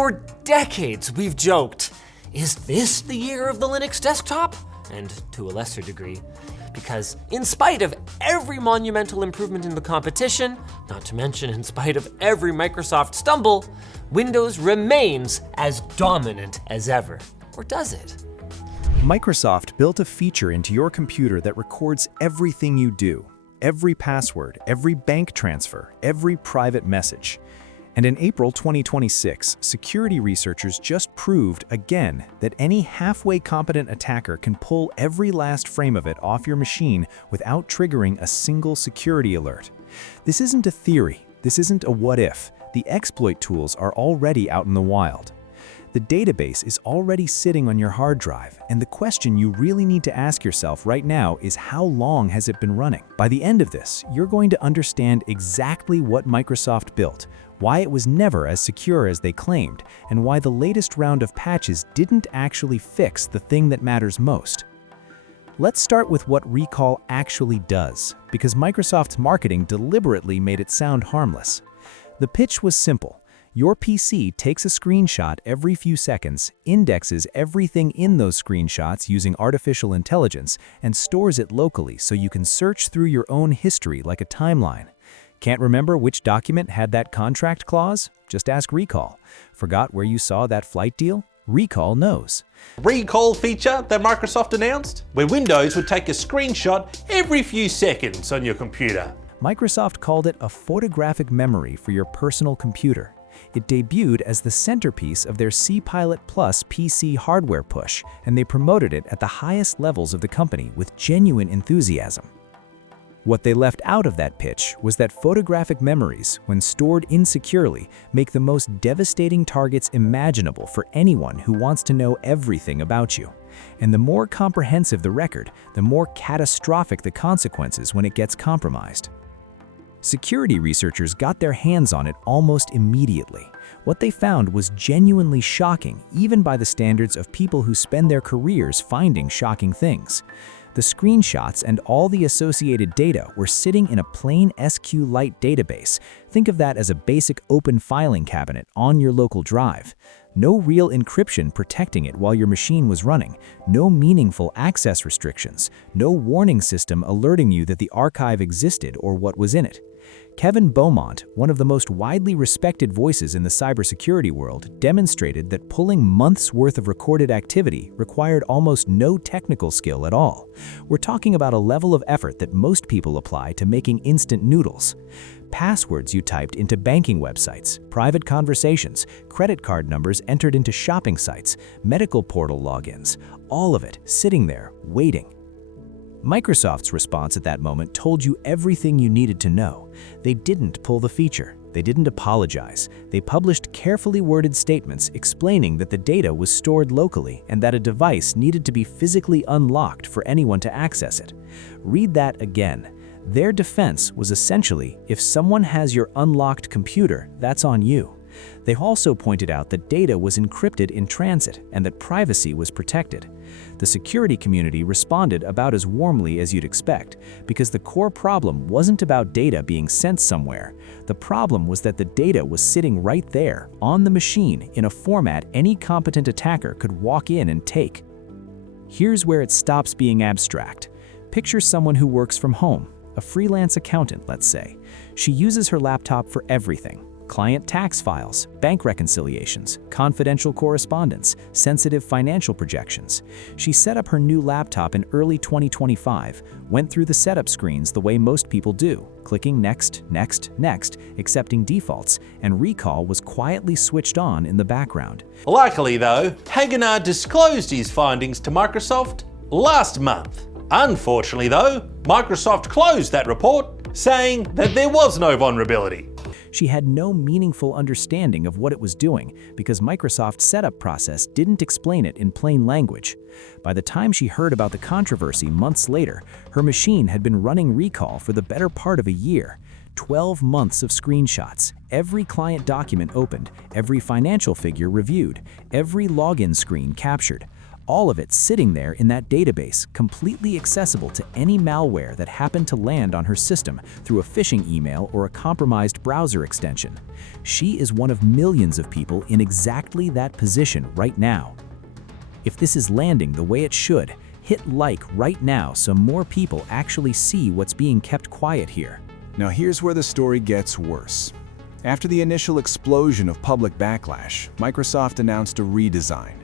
For decades, we've joked, is this the year of the Linux desktop? And to a lesser degree, because in spite of every monumental improvement in the competition, not to mention in spite of every Microsoft stumble, Windows remains as dominant as ever. Or does it? Microsoft built a feature into your computer that records everything you do, every password, every bank transfer, every private message. And in April 2026, security researchers just proved again that any halfway competent attacker can pull every last frame of it off your machine without triggering a single security alert. This isn't a theory. This isn't a what if. The exploit tools are already out in the wild. The database is already sitting on your hard drive, and the question you really need to ask yourself right now is how long has it been running? By the end of this, you're going to understand exactly what Microsoft built, why it was never as secure as they claimed, and why the latest round of patches didn't actually fix the thing that matters most. Let's start with what Recall actually does, because Microsoft's marketing deliberately made it sound harmless. The pitch was simple. Your PC takes a screenshot every few seconds, indexes everything in those screenshots using artificial intelligence, and stores it locally so you can search through your own history like a timeline. Can't remember which document had that contract clause? Just ask Recall. Forgot where you saw that flight deal? Recall knows. Recall feature that Microsoft announced, where Windows would take a screenshot every few seconds on your computer. Microsoft called it a photographic memory for your personal computer. It debuted as the centerpiece of their Cpilot Plus PC hardware push, and they promoted it at the highest levels of the company with genuine enthusiasm. What they left out of that pitch was that photographic memories, when stored insecurely, make the most devastating targets imaginable for anyone who wants to know everything about you. And the more comprehensive the record, the more catastrophic the consequences when it gets compromised. Security researchers got their hands on it almost immediately. What they found was genuinely shocking, even by the standards of people who spend their careers finding shocking things. The screenshots and all the associated data were sitting in a plain SQLite database. Think of that as a basic open filing cabinet on your local drive. No real encryption protecting it while your machine was running, no meaningful access restrictions, no warning system alerting you that the archive existed or what was in it. Kevin Beaumont, one of the most widely respected voices in the cybersecurity world, demonstrated that pulling months' worth of recorded activity required almost no technical skill at all. We're talking about a level of effort that most people apply to making instant noodles. Passwords you typed into banking websites, private conversations, credit card numbers entered into shopping sites, medical portal logins, all of it sitting there, waiting. Microsoft's response at that moment told you everything you needed to know. They didn't pull the feature. They didn't apologize. They published carefully worded statements explaining that the data was stored locally and that a device needed to be physically unlocked for anyone to access it. Read that again. Their defense was essentially, if someone has your unlocked computer, that's on you. They also pointed out that data was encrypted in transit and that privacy was protected. The security community responded about as warmly as you'd expect, because the core problem wasn't about data being sent somewhere. The problem was that the data was sitting right there, on the machine, in a format any competent attacker could walk in and take. Here's where it stops being abstract. Picture someone who works from home, a freelance accountant, let's say. She uses her laptop for everything. Client tax files, bank reconciliations, confidential correspondence, sensitive financial projections. She set up her new laptop in early 2025, went through the setup screens the way most people do, clicking next, next, next, accepting defaults, and Recall was quietly switched on in the background. Luckily though, Hagenaar disclosed his findings to Microsoft last month. Unfortunately though, Microsoft closed that report, saying that there was no vulnerability. She had no meaningful understanding of what it was doing because Microsoft's setup process didn't explain it in plain language. By the time she heard about the controversy months later, her machine had been running Recall for the better part of a year. 12 months of screenshots, every client document opened, every financial figure reviewed, every login screen captured. all of it sitting there in that database, completely accessible to any malware that happened to land on her system through a phishing email or a compromised browser extension. She is one of millions of people in exactly that position right now. If this is landing the way it should, hit like right now so more people actually see what's being kept quiet here. Now here's where the story gets worse. After the initial explosion of public backlash, Microsoft announced a redesign.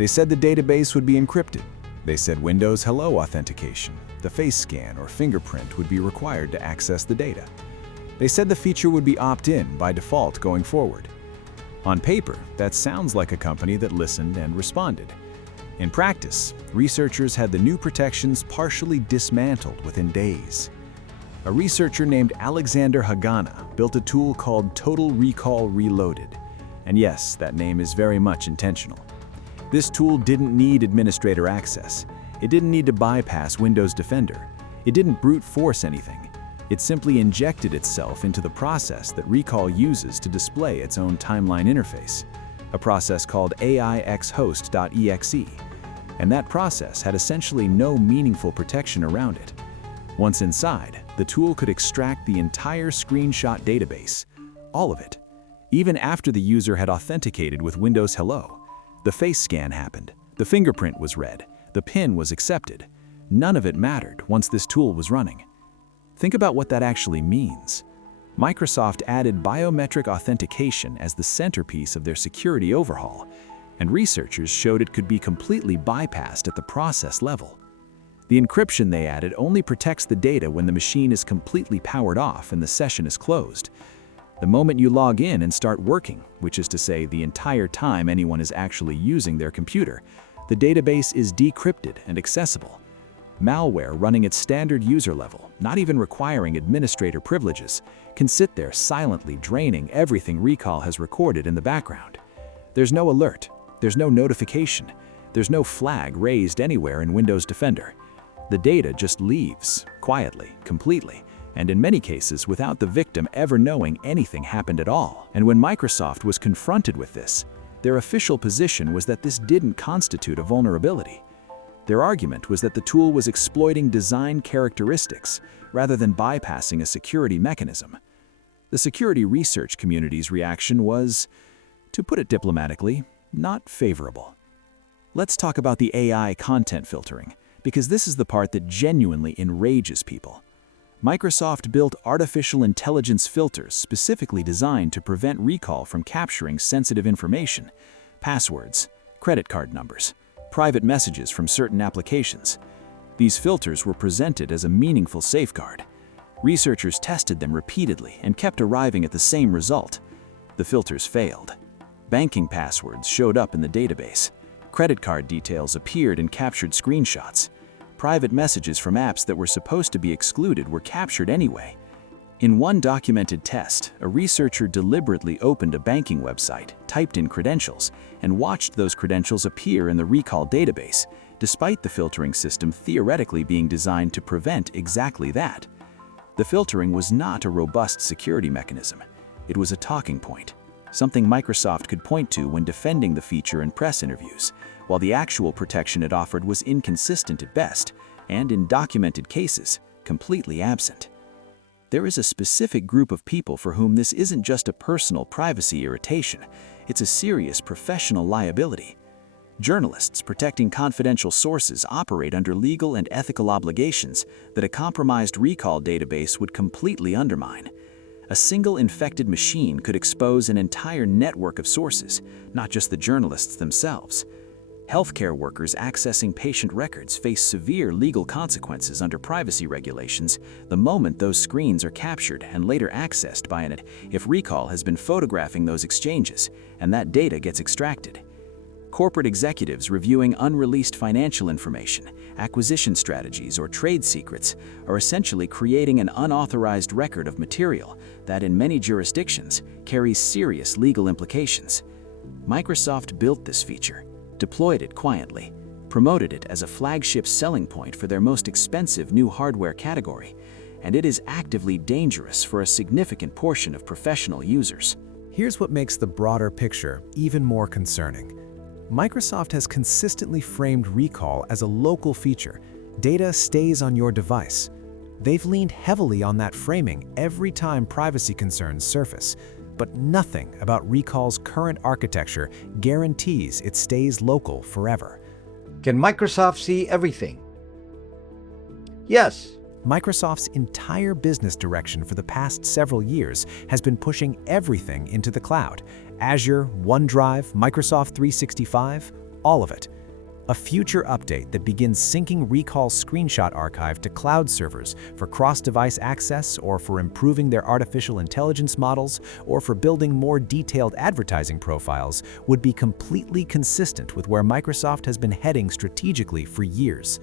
They said the database would be encrypted. They said Windows Hello authentication, the face scan or fingerprint would be required to access the data. They said the feature would be opt-in by default going forward. On paper, that sounds like a company that listened and responded. In practice, researchers had the new protections partially dismantled within days. A researcher named Alexander Hagana built a tool called Total Recall Reloaded. And yes, that name is very much intentional. This tool didn't need administrator access. It didn't need to bypass Windows Defender. It didn't brute force anything. It simply injected itself into the process that Recall uses to display its own timeline interface, a process called AIXhost.exe. And that process had essentially no meaningful protection around it. Once inside, the tool could extract the entire screenshot database, all of it. Even after the user had authenticated with Windows Hello, the face scan happened, the fingerprint was read, the PIN was accepted. None of it mattered once this tool was running. Think about what that actually means. Microsoft added biometric authentication as the centerpiece of their security overhaul, and researchers showed it could be completely bypassed at the process level. The encryption they added only protects the data when the machine is completely powered off and the session is closed. The moment you log in and start working, which is to say the entire time anyone is actually using their computer, the database is decrypted and accessible. Malware running at standard user level, not even requiring administrator privileges, can sit there silently draining everything Recall has recorded in the background. There's no alert, there's no notification, there's no flag raised anywhere in Windows Defender. The data just leaves, quietly, completely, and in many cases without the victim ever knowing anything happened at all. And when Microsoft was confronted with this, their official position was that this didn't constitute a vulnerability. Their argument was that the tool was exploiting design characteristics rather than bypassing a security mechanism. The security research community's reaction was, to put it diplomatically, not favorable. Let's talk about the AI content filtering, because this is the part that genuinely enrages people. Microsoft built artificial intelligence filters specifically designed to prevent Recall from capturing sensitive information, passwords, credit card numbers, private messages from certain applications. These filters were presented as a meaningful safeguard. Researchers tested them repeatedly and kept arriving at the same result. The filters failed. Banking passwords showed up in the database. Credit card details appeared in captured screenshots. Private messages from apps that were supposed to be excluded were captured anyway. In one documented test, a researcher deliberately opened a banking website, typed in credentials, and watched those credentials appear in the Recall database, despite the filtering system theoretically being designed to prevent exactly that. The filtering was not a robust security mechanism. It was a talking point, something Microsoft could point to when defending the feature in press interviews, while the actual protection it offered was inconsistent at best, and in documented cases, completely absent. There is a specific group of people for whom this isn't just a personal privacy irritation, it's a serious professional liability. Journalists protecting confidential sources operate under legal and ethical obligations that a compromised Recall database would completely undermine. A single infected machine could expose an entire network of sources, not just the journalists themselves. Healthcare workers accessing patient records face severe legal consequences under privacy regulations the moment those screens are captured and later accessed by an if Recall has been photographing those exchanges and that data gets extracted. Corporate executives reviewing unreleased financial information, acquisition strategies, or trade secrets are essentially creating an unauthorized record of material that in many jurisdictions carries serious legal implications. Microsoft built this feature, deployed it quietly, promoted it as a flagship selling point for their most expensive new hardware category, and it is actively dangerous for a significant portion of professional users. Here's what makes the broader picture even more concerning. Microsoft has consistently framed recall as a local feature. Data stays on your device. They've leaned heavily on that framing every time privacy concerns surface, but nothing about recall's current architecture guarantees it stays local forever. Can Microsoft see everything? Yes. Microsoft's entire business direction for the past several years has been pushing everything into the cloud. Azure, OneDrive, Microsoft 365, all of it. A future update that begins syncing Recall's screenshot archive to cloud servers for cross-device access, or for improving their artificial intelligence models, or for building more detailed advertising profiles, would be completely consistent with where Microsoft has been heading strategically for years.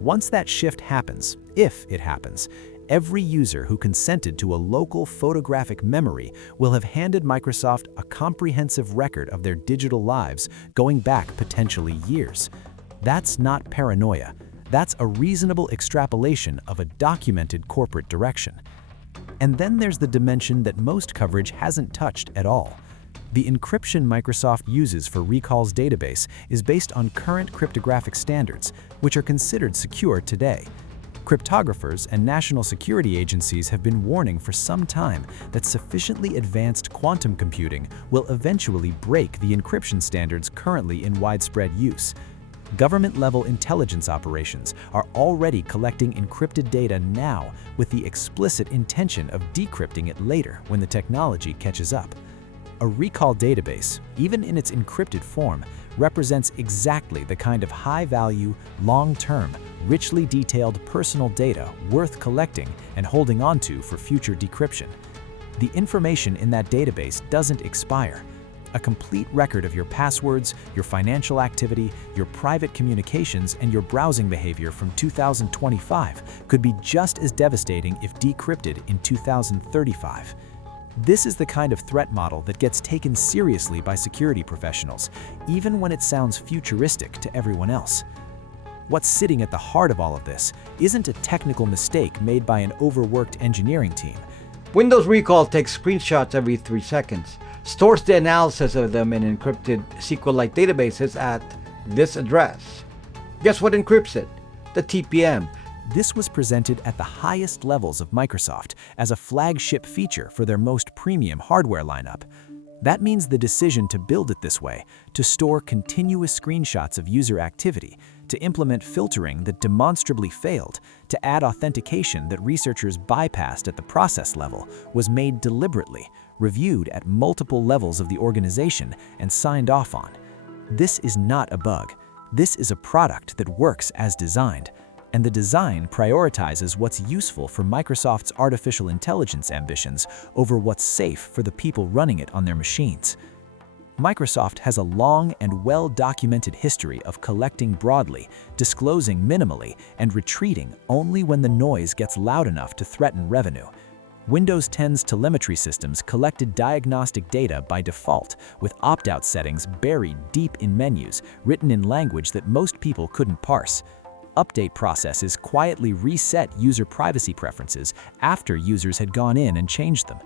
Once that shift happens, if it happens, every user who consented to a local photographic memory will have handed Microsoft a comprehensive record of their digital lives going back potentially years. That's not paranoia. That's a reasonable extrapolation of a documented corporate direction. And then there's the dimension that most coverage hasn't touched at all. The encryption Microsoft uses for Recall's database is based on current cryptographic standards, which are considered secure today. Cryptographers and national security agencies have been warning for some time that sufficiently advanced quantum computing will eventually break the encryption standards currently in widespread use. Government-level intelligence operations are already collecting encrypted data now with the explicit intention of decrypting it later when the technology catches up. A Recall database, even in its encrypted form, represents exactly the kind of high-value, long-term, richly detailed personal data worth collecting and holding onto for future decryption. The information in that database doesn't expire. A complete record of your passwords, your financial activity, your private communications, and your browsing behavior from 2025 could be just as devastating if decrypted in 2035. This is the kind of threat model that gets taken seriously by security professionals, even when it sounds futuristic to everyone else. What's sitting at the heart of all of this isn't a technical mistake made by an overworked engineering team. Windows Recall takes screenshots every 3 seconds, stores the analysis of them in encrypted SQLite databases at this address. Guess what encrypts it? The TPM. This was presented at the highest levels of Microsoft as a flagship feature for their most premium hardware lineup. That means the decision to build it this way, to store continuous screenshots of user activity, to implement filtering that demonstrably failed, to add authentication that researchers bypassed at the process level, was made deliberately, reviewed at multiple levels of the organization, and signed off on. This is not a bug. This is a product that works as designed. And the design prioritizes what's useful for Microsoft's artificial intelligence ambitions over what's safe for the people running it on their machines. Microsoft has a long and well-documented history of collecting broadly, disclosing minimally, and retreating only when the noise gets loud enough to threaten revenue. Windows 10's telemetry systems collected diagnostic data by default, with opt-out settings buried deep in menus, written in language that most people couldn't parse. Update processes quietly reset user privacy preferences after users had gone in and changed them.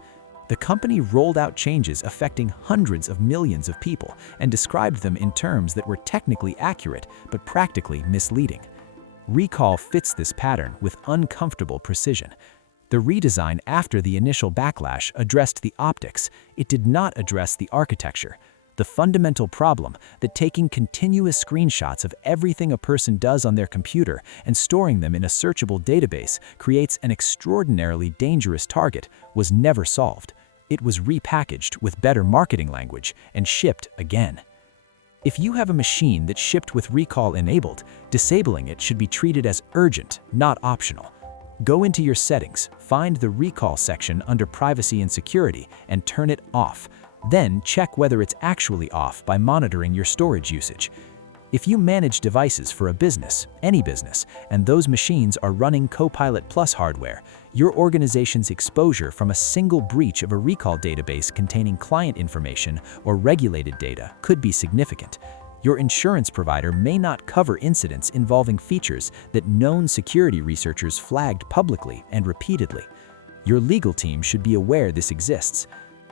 The company rolled out changes affecting hundreds of millions of people and described them in terms that were technically accurate but practically misleading. Recall fits this pattern with uncomfortable precision. The redesign after the initial backlash addressed the optics. It did not address the architecture. The fundamental problem that taking continuous screenshots of everything a person does on their computer and storing them in a searchable database creates an extraordinarily dangerous target was never solved. It was repackaged with better marketing language and shipped again. If you have a machine that's shipped with Recall enabled, disabling it should be treated as urgent, not optional. Go into your settings, find the Recall section under Privacy and Security, and turn it off. Then check whether it's actually off by monitoring your storage usage. If you manage devices for a business, any business, and those machines are running Copilot Plus hardware, your organization's exposure from a single breach of a Recall database containing client information or regulated data could be significant. Your insurance provider may not cover incidents involving features that known security researchers flagged publicly and repeatedly. Your legal team should be aware this exists.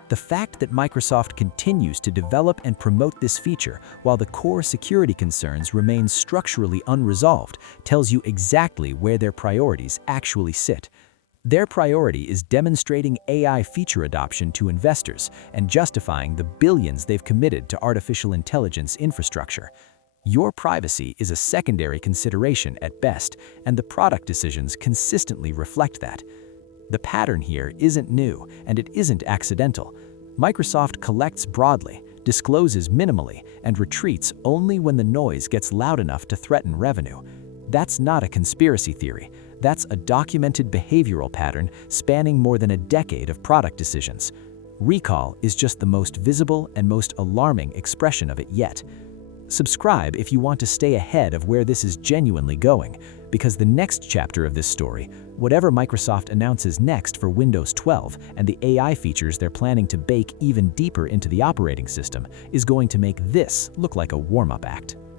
The fact that Microsoft continues to develop and promote this feature while the core security concerns remain structurally unresolved tells you exactly where their priorities actually sit. Their priority is demonstrating AI feature adoption to investors and justifying the billions they've committed to artificial intelligence infrastructure. Your privacy is a secondary consideration at best, and the product decisions consistently reflect that. The pattern here isn't new, and it isn't accidental. Microsoft collects broadly, discloses minimally, and retreats only when the noise gets loud enough to threaten revenue. That's not a conspiracy theory. That's a documented behavioral pattern spanning more than a decade of product decisions. Recall is just the most visible and most alarming expression of it yet. Subscribe if you want to stay ahead of where this is genuinely going, because the next chapter of this story, whatever Microsoft announces next for Windows 12 and the AI features they're planning to bake even deeper into the operating system, is going to make this look like a warm-up act.